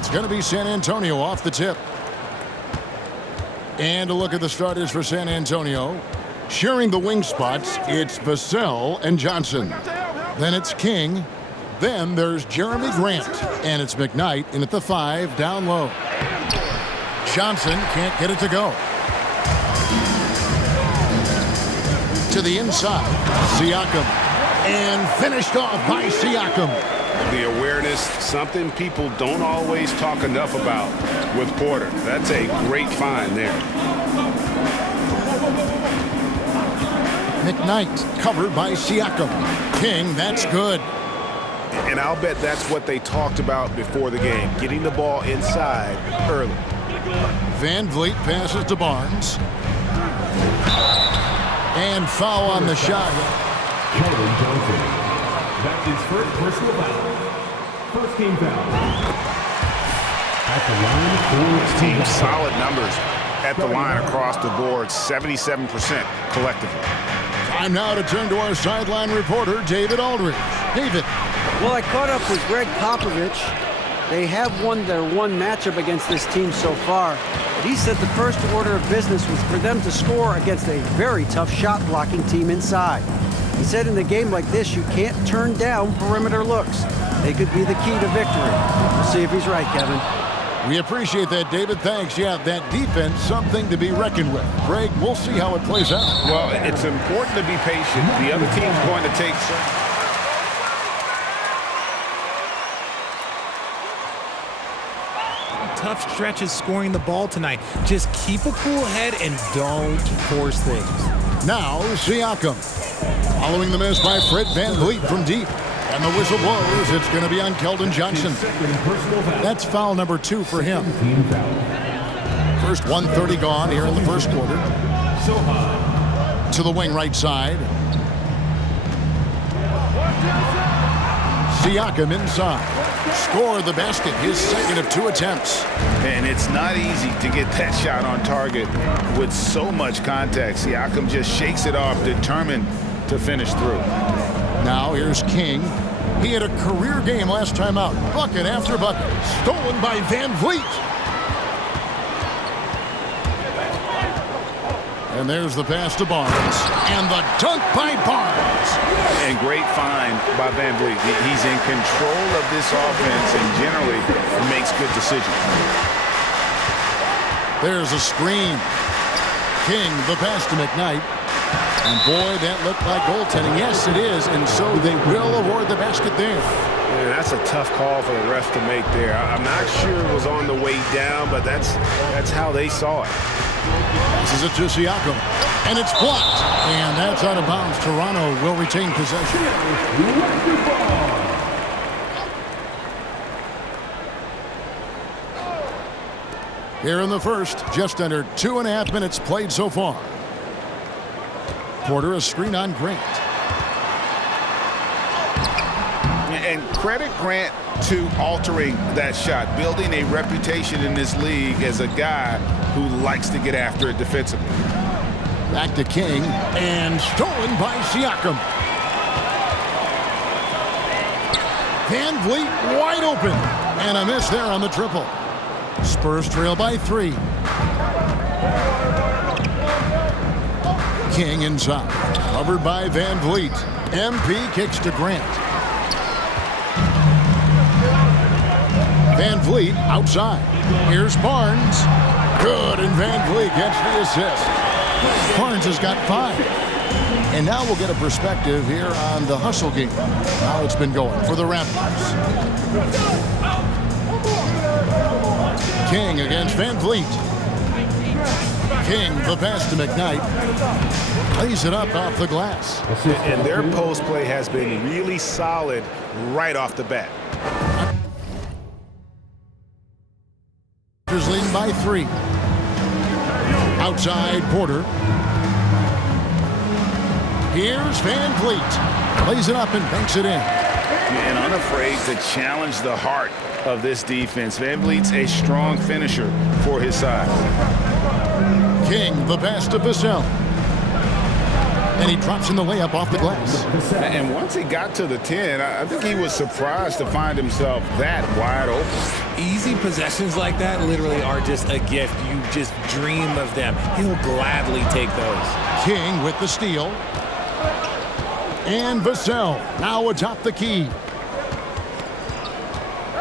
it's going to be San Antonio off the tip. And a look at the starters for San Antonio. Sharing the wing spots, it's Vassell and Johnson. Then it's King. Then there's Jeremy Grant. And it's McKnight in at the 5 down low. Johnson can't get it to go. To the inside, Siakam. And finished off by Siakam. The awareness, something people don't always talk enough about with Porter. That's a great find there. McKnight covered by Siakam. King, that's good. And I'll bet that's what they talked about before the game, getting the ball inside early. Van Vliet passes to Barnes. And foul on the shot. Kelvin Johnson. That's his first personal foul. First team foul. At the line for Team solid numbers at the line across the board, 77% collectively. Time now to turn to our sideline reporter, David Aldridge. David. Well, I caught up with Greg Popovich. They have won their one matchup against this team so far. But he said the first order of business was for them to score against a very tough shot-blocking team inside. He said in a game like this, you can't turn down perimeter looks. They could be the key to victory. We'll see if he's right, Kevin. We appreciate that, David. Thanks. Yeah, that defense, something to be reckoned with. Greg, we'll see how it plays out. Well, it's important to be patient. The other team's going to take... Tough stretches scoring the ball tonight. Just keep a cool head and don't force things. Now, Siakam. Following the miss by Fred Van Vliet from deep. And the whistle blows. It's going to be on Keldon Johnson. That's foul number 2 for him. First 1:30 gone here in the first quarter. To the wing right side. Siakam inside. Score the basket, his second of 2 attempts. And it's not easy to get that shot on target with so much contact. Siakam just shakes it off, determined to finish through. Now here's King. He had a career game last time out. Bucket after bucket. Stolen by Van Vliet. And there's the pass to Barnes. And the dunk by Barnes. And great find by Van Vliet. He's in control of this offense and generally makes good decisions. There's a screen. King, the pass to McKnight. And boy, that looked like goaltending. Yes, it is. And so they will award the basket there. Yeah, that's a tough call for the ref to make there. I'm not sure it was on the way down, but that's how they saw it. This is it to Siakam. And it's blocked. And that's out of bounds. Toronto will retain possession. Here in the first, just under 2.5 minutes played so far. Porter, a screen on Grant. And credit Grant to altering that shot, building a reputation in this league as a guy who likes to get after it defensively. Back to King, and stolen by Siakam. Van Vliet wide open, and a miss there on the triple. Spurs trail by 3. King inside, covered by Van Vliet. MP kicks to Grant. Van Vliet outside. Here's Barnes. Good, and Van Vliet gets the assist. Barnes has got 5. And now we'll get a perspective here on the hustle game. How it's been going for the Raptors. King against Van Vliet. King, the pass to McKnight. Plays it up off the glass. And their post play has been really solid right off the bat. Leading by 3. Outside Porter. Here's Van Vliet. Plays it up and banks it in. And unafraid to challenge the heart of this defense. Van Vliet's a strong finisher for his size. King, the pass to Vassell. And he drops in the layup off the glass. And once he got to the 10, I think he was surprised to find himself that wide open. Easy possessions like that literally are just a gift. You just dream of them. He'll gladly take those. King with the steal. And Vassell now atop the key.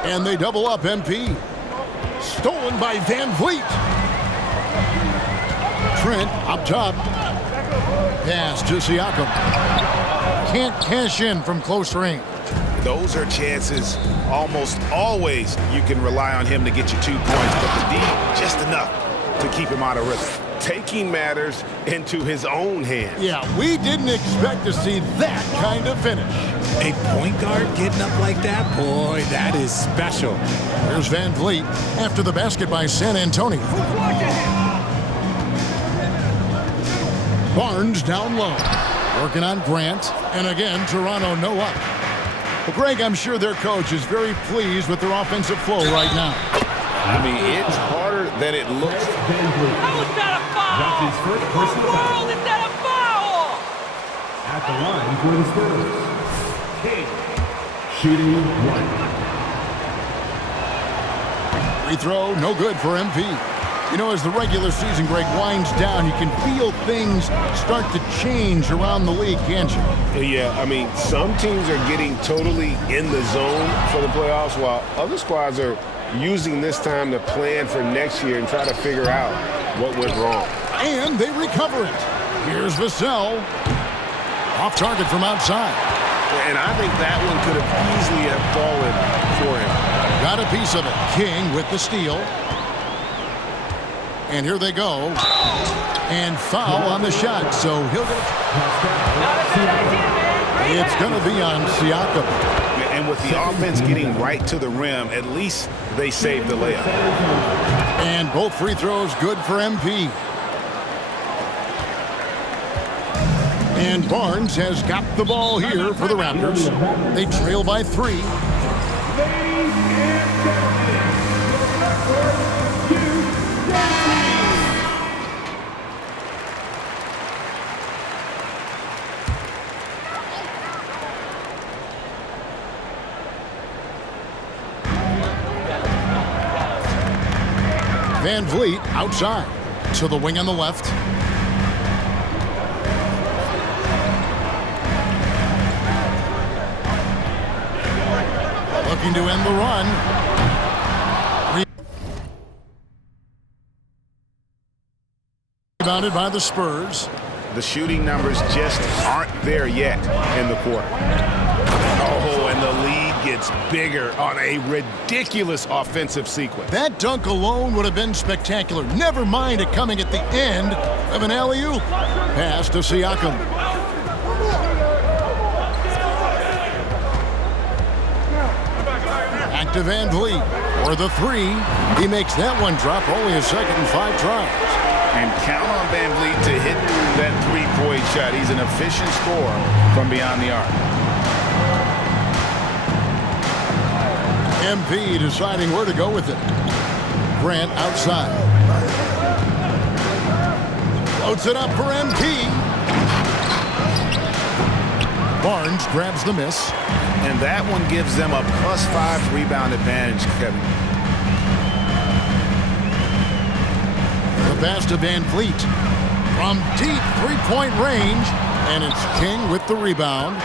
And they double up MP. Stolen by Van Vliet. Trent up top. Pass to Siakam. Can't cash in from close range. Those are chances almost always you can rely on him to get you 2 points, but the D, just enough to keep him out of rhythm. Taking matters into his own hands. Yeah, we didn't expect to see that kind of finish. A point guard getting up like that, boy, that is special. Here's Van Vliet after the basket by San Antonio. Barnes down low. Working on Grant. And again, Toronto no up. Well, Greg, I'm sure their coach is very pleased with their offensive flow right now. I mean, it's harder than it looks. How is that a foul? That's his first personal foul. Is that a foul? At the line for the Spurs, King, shooting 1. Free throw, no good for MP. You know, as the regular season, Greg, winds down, you can feel things start to change around the league, can't you? Yeah, I mean, some teams are getting totally in the zone for the playoffs, while other squads are using this time to plan for next year and try to figure out what went wrong. And they recover it. Here's Vassell. Off target from outside. And I think that one could have easily have fallen for him. Got a piece of it. King with the steal. And here they go. And foul on the shot, so he'll get it. It's going to be on Siakam. And with the offense getting right to the rim, at least they saved the layup. And both free throws good for MP. And Barnes has got the ball here for the Raptors. They trail by 3. Van Vliet outside to the wing on the left. Looking to end the run. Rebounded by the Spurs. The shooting numbers just aren't there yet in the quarter. Oh, and the lead gets bigger on a ridiculous offensive sequence. That dunk alone would have been spectacular. Never mind it coming at the end of an alley-oop. Pass to Siakam. Back to Van Vliet for the 3. He makes that one drop, only a second and 5 tries. And count on Van Vliet to hit that three-point shot. He's an efficient scorer from beyond the arc. MP deciding where to go with it. Grant outside. Floats it up for MP. Barnes grabs the miss. And that one gives them a +5 rebound advantage, Kevin. The pass to Van Vliet from deep three-point range. And it's King with the rebound.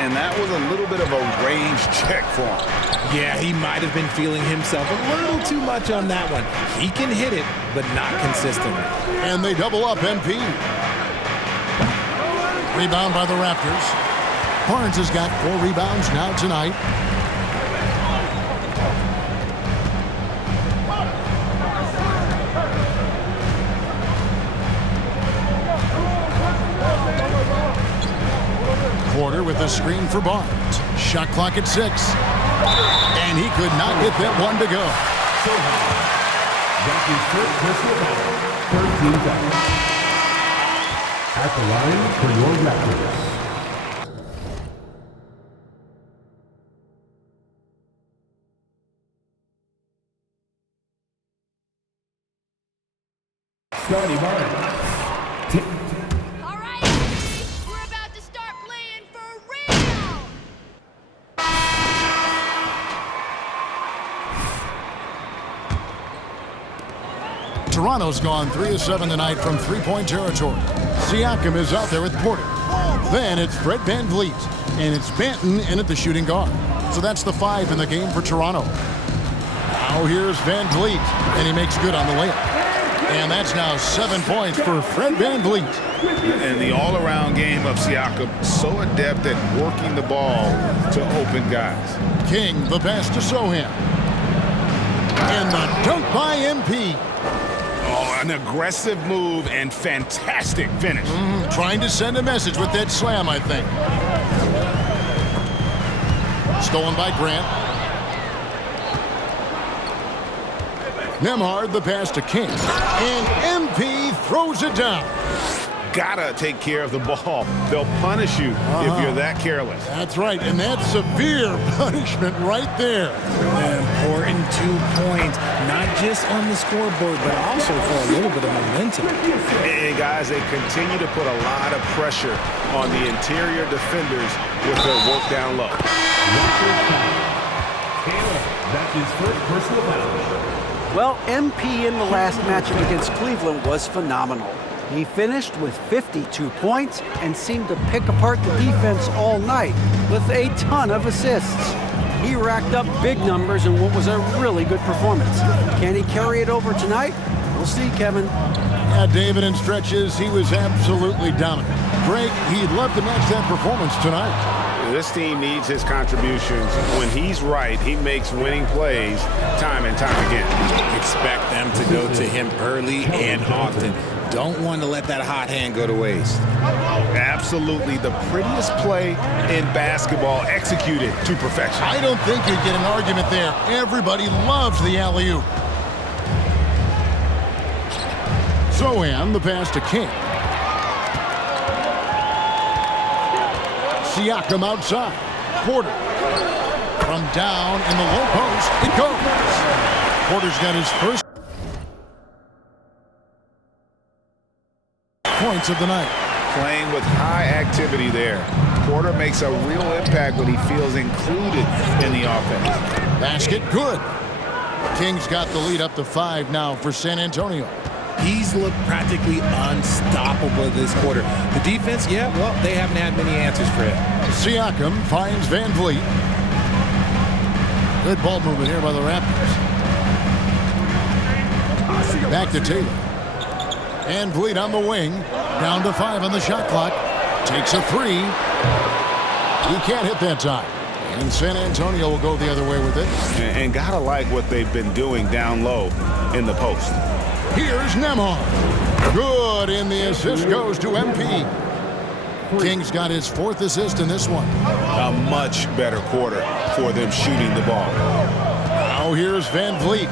And that was a little bit of a range check for him. Yeah, he might have been feeling himself a little too much on that one. He can hit it, but not consistently. And they double up MP. Rebound by the Raptors. Barnes has got 4 rebounds now tonight. Porter with a screen for Barnes. Shot clock at 6. And he could not get that one to go. That's his first personal foul, 13 fouls. At the line for your Raptors, Scotty Barnes. Toronto's gone 3 of 7 tonight from three-point territory. Siakam is out there with Porter. Then it's Fred VanVleet, and it's Banton in at the shooting guard. So that's the 5 in the game for Toronto. Now here's VanVleet, and he makes good on the layup. And that's now 7 points for Fred VanVleet. And the all-around game of Siakam, so adept at working the ball to open guys. King, the pass to Sohan. And the dunk by MP. Oh, an aggressive move and fantastic finish. Trying to send a message with that slam, I think. Stolen by Grant. Nembhard, the pass to King. And MP throws it down. Gotta take care of the ball. They'll punish you if you're that careless. That's right, and that's severe punishment right there. An important 2 points, not just on the scoreboard, but also for a little bit of momentum. And guys, they continue to put a lot of pressure on the interior defenders with their work down low. That's his first personal foul. Well, MP in the last matchup against Cleveland was phenomenal. He finished with 52 points and seemed to pick apart the defense all night with a ton of assists. He racked up big numbers in what was a really good performance. Can he carry it over tonight? We'll see, Kevin. Yeah, David, in stretches, he was absolutely dominant. Greg, he'd love to match that performance tonight. This team needs his contributions. When he's right, he makes winning plays time and time again. Expect them to go to him early and often. Don't want to let that hot hand go to waste. Absolutely the prettiest play in basketball, executed to perfection. I don't think you'd get an argument there. Everybody loves the alley-oop. Sohan, the pass to King. Siakam outside. Porter. From down in the low post, it goes. Porter's got his first points of the night. Playing with high activity there. Porter makes a real impact when he feels included in the offense. Basket good. King's got the lead up to 5 now for San Antonio. He's looked practically unstoppable this quarter. The defense, yeah, well, they haven't had many answers for him. Siakam finds VanVleet. Good ball movement here by the Raptors. Back to Taylor. VanVleet on the wing. Down to 5 on the shot clock. Takes a 3. He can't hit that time. And San Antonio will go the other way with it. And gotta like what they've been doing down low in the post. Here's Nembhard. Good, and the assist goes to MP. King's got his 4th assist in this one. A much better quarter for them shooting the ball. Now here's VanVleet.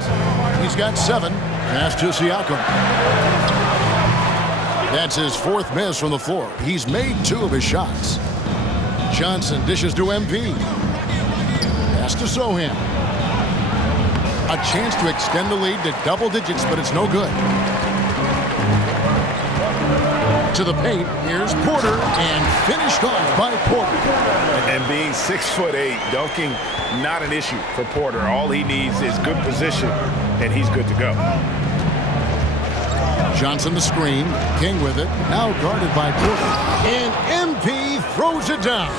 He's got 7. Pass to Siakam. That's his 4th miss from the floor. He's made 2 of his shots. Johnson dishes to MP. Pass to Sohan. A chance to extend the lead to double digits, but it's no good. To the paint, here's Porter, and finished off by Porter. And being 6'8", dunking, not an issue for Porter. All he needs is good position, and he's good to go. Johnson the screen, King with it, now guarded by Porter. And MP throws it down.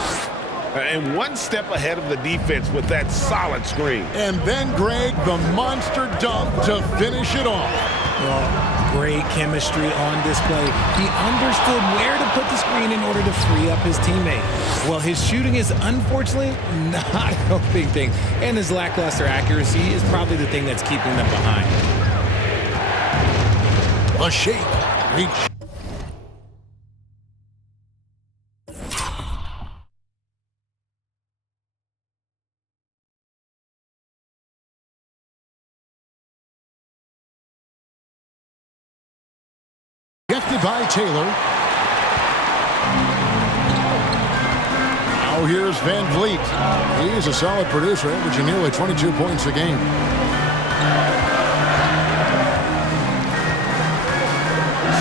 And one step ahead of the defense with that solid screen. And then, Greg, the monster dunk to finish it off. Well, great chemistry on display. He understood where to put the screen in order to free up his teammate. Well, his shooting is unfortunately not helping things. And his lackluster accuracy is probably the thing that's keeping them behind. A shake. Reach. By Taylor. Now here's VanVleet. He is a solid producer, averaging nearly 22 points a game.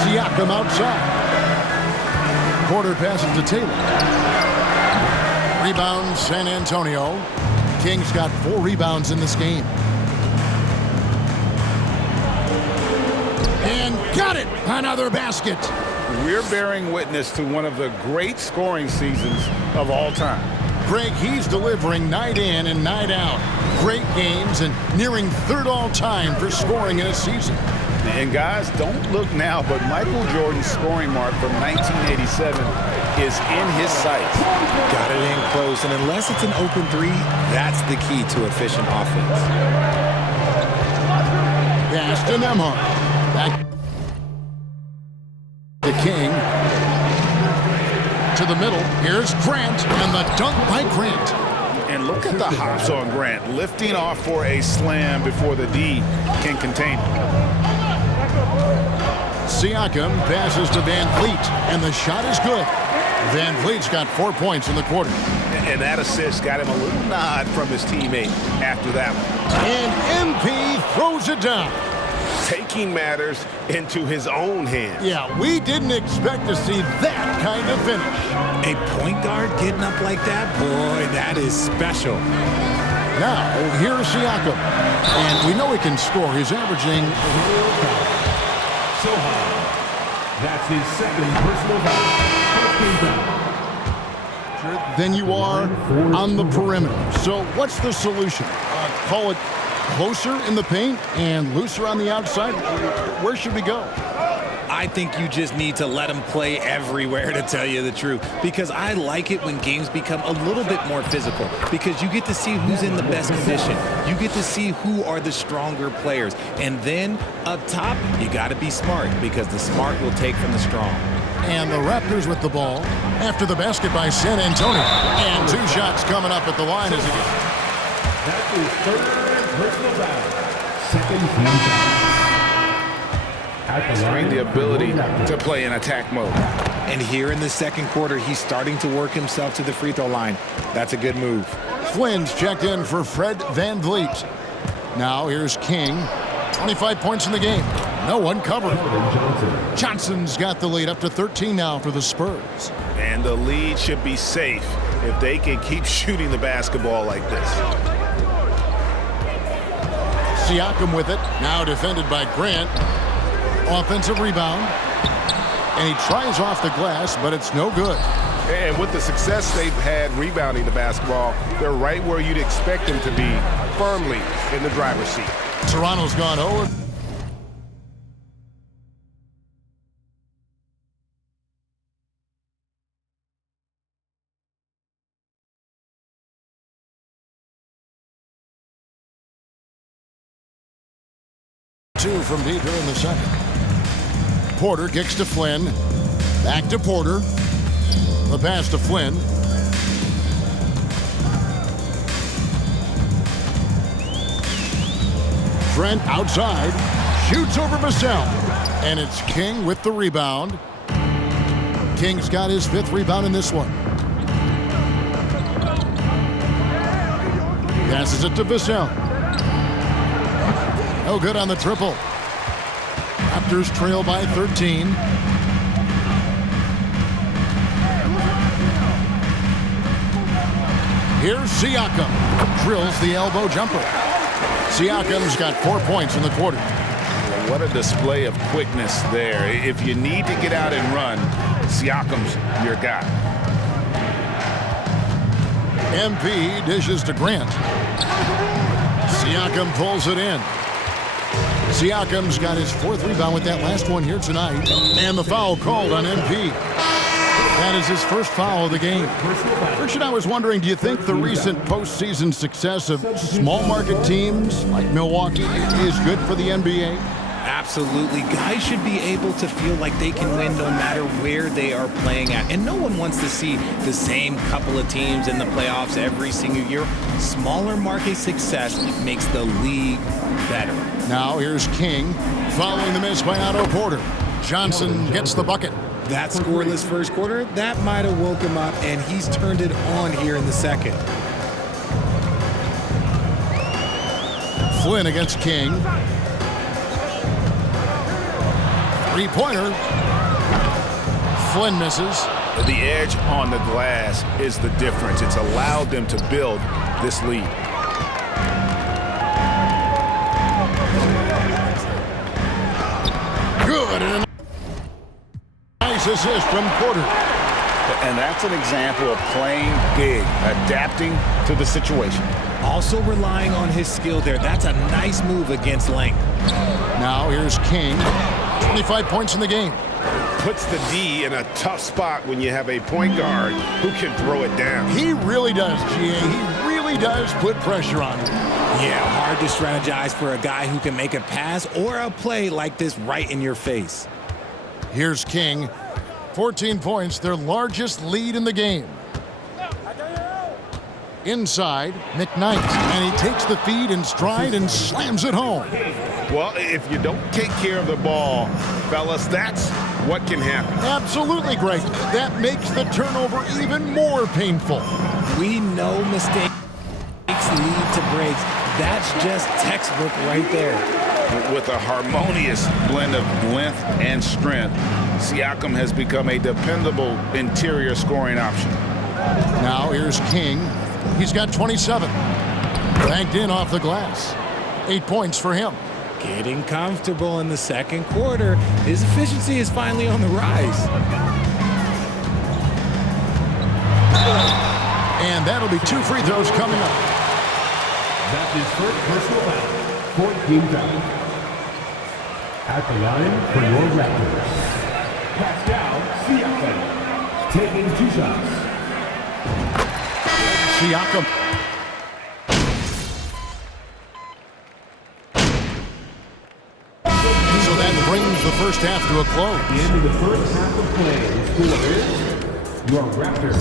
Siakam outside. Porter passes to Taylor. Rebound San Antonio. King's got 4 rebounds in this game. Got it! Another basket. We're bearing witness to one of the great scoring seasons of all time. Greg, he's delivering night in and night out. Great games and nearing third all-time for scoring in a season. And guys, don't look now, but Michael Jordan's scoring mark from 1987 is in his sights. Got it in close, and unless it's an open three, that's the key to efficient offense. Pass to Nembhard. Back to King. To the middle. Here's Grant, and the dunk by Grant. And look at the hops on Grant, lifting off for a slam before the D can contain him. Siakam passes to Van Vliet, and the shot is good. Van Vliet's got 4 points in the quarter. And that assist got him a little nod from his teammate after that one. And MP throws it down. Taking matters into his own hands. Yeah, we didn't expect to see that kind of finish. A point guard getting up like that, boy, that is special. Now, here's Siakam. And we know he can score. He's averaging... So high. That's his second personal foul. First team foul. Than you are on the perimeter. So what's the solution? Call it closer in the paint and looser on the outside? Where should we go? I think you just need to let him play everywhere, to tell you the truth, because I like it when games become a little bit more physical, because you get to see who's in the best condition. You get to see who are the stronger players. And then up top, you got to be smart, because the smart will take from the strong. And the Raptors with the ball after the basket by San Antonio. And 2 shots coming up at the line as he gets. That's his third personal foul. Second team foul. Showing the ability to play in attack mode. And here in the second quarter, he's starting to work himself to the free throw line. That's a good move. Flynn's checked in for Fred Van Vliet. Now here's King. 25 points in the game. No one covered. Johnson's got the lead up to 13 now for the Spurs. And the lead should be safe if they can keep shooting the basketball like this. Siakam with it. Now defended by Grant. Offensive rebound. And he tries off the glass, but it's no good. And with the success they've had rebounding the basketball, they're right where you'd expect them to be, firmly in the driver's seat. Toronto's gone 0. Two from deep here in the second. Porter kicks to Flynn. Back to Porter. The pass to Flynn. Trent outside. Shoots over Vassell. And it's King with the rebound. King's got his 5th rebound in this one. Passes it to Vassell. No good on the triple. Raptors trail by 13. Here's Siakam. Drills the elbow jumper. Siakam's got 4 points in the quarter. What a display of quickness there. If you need to get out and run, Siakam's your guy. MP dishes to Grant. Siakam pulls it in. Siakam's got his 4th rebound with that last one here tonight. And the foul called on MP. That is his first foul of the game. Christian, I was wondering, do you think the recent postseason success of small market teams like Milwaukee is good for the NBA? Absolutely. Guys should be able to feel like they can win no matter where they are playing at. And no one wants to see the same couple of teams in the playoffs every single year. Smaller market success makes the league better. Now here's King following the miss by Otto Porter. Johnson gets the bucket. That scoreless first quarter, that might have woke him up, and he's turned it on here in the second. Flynn against King. 3-pointer. Flynn misses. The edge on the glass is the difference. It's allowed them to build this lead. Good. good. And a nice assist from Porter. And that's an example of playing big, adapting to the situation. Also relying on his skill there. That's a nice move against length. Now here's King. 25 points in the game. Puts the D in a tough spot when you have a point guard who can throw it down. He really does, GA. He really does put pressure on him. Yeah, hard to strategize for a guy who can make a pass or a play like this right in your face. Here's King. 14 points, their largest lead in the game. Inside, McKnight, and he takes the feed in stride and slams it home. Well, if you don't take care of the ball, fellas, that's what can happen. Absolutely, Greg. That makes the turnover even more painful. We know mistakes lead to breaks. That's just textbook right there. With a harmonious blend of length and strength, Siakam has become a dependable interior scoring option. Now here's King. He's got 27. Banked in off the glass. 8 points for him. Getting comfortable in the second quarter. His efficiency is finally on the rise. And that'll be 2 free throws coming up. That's his first personal foul. 14 fouls. At the line for your Raptors, Pascal Siakam, taking 2 shots. Siakam. So that brings the first half to a close. At the end of the first half of play, the score is your Raptors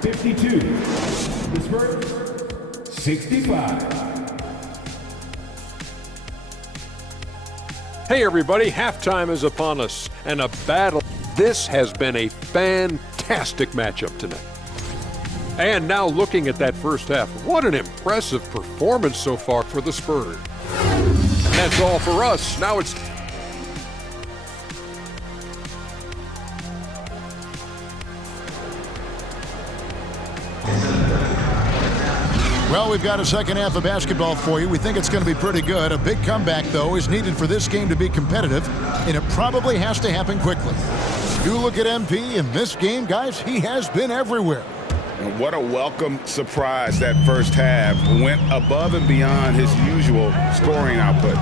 52, the Spurs 65. Hey everybody, halftime is upon us, and a battle. This has been a fantastic matchup tonight. And now looking at that first half, what an impressive performance so far for the Spurs. And that's all for us. Now it's Well, we've got a second half of basketball for you. We think it's going to be pretty good. A big comeback, though, is needed for this game to be competitive, and it probably has to happen quickly. You look at MP in this game, guys, he has been everywhere. And what a welcome surprise that first half. Went above and beyond his usual scoring output.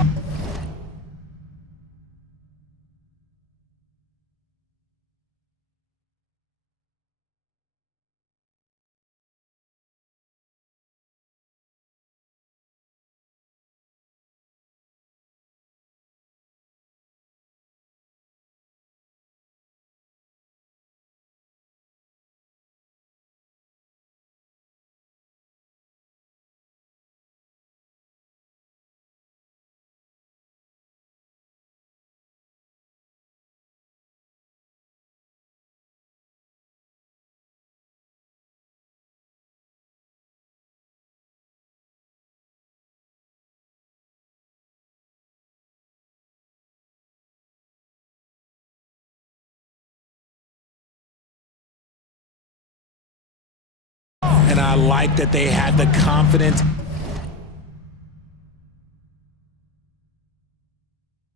And I like that they had the confidence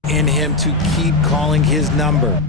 in him to keep calling his number.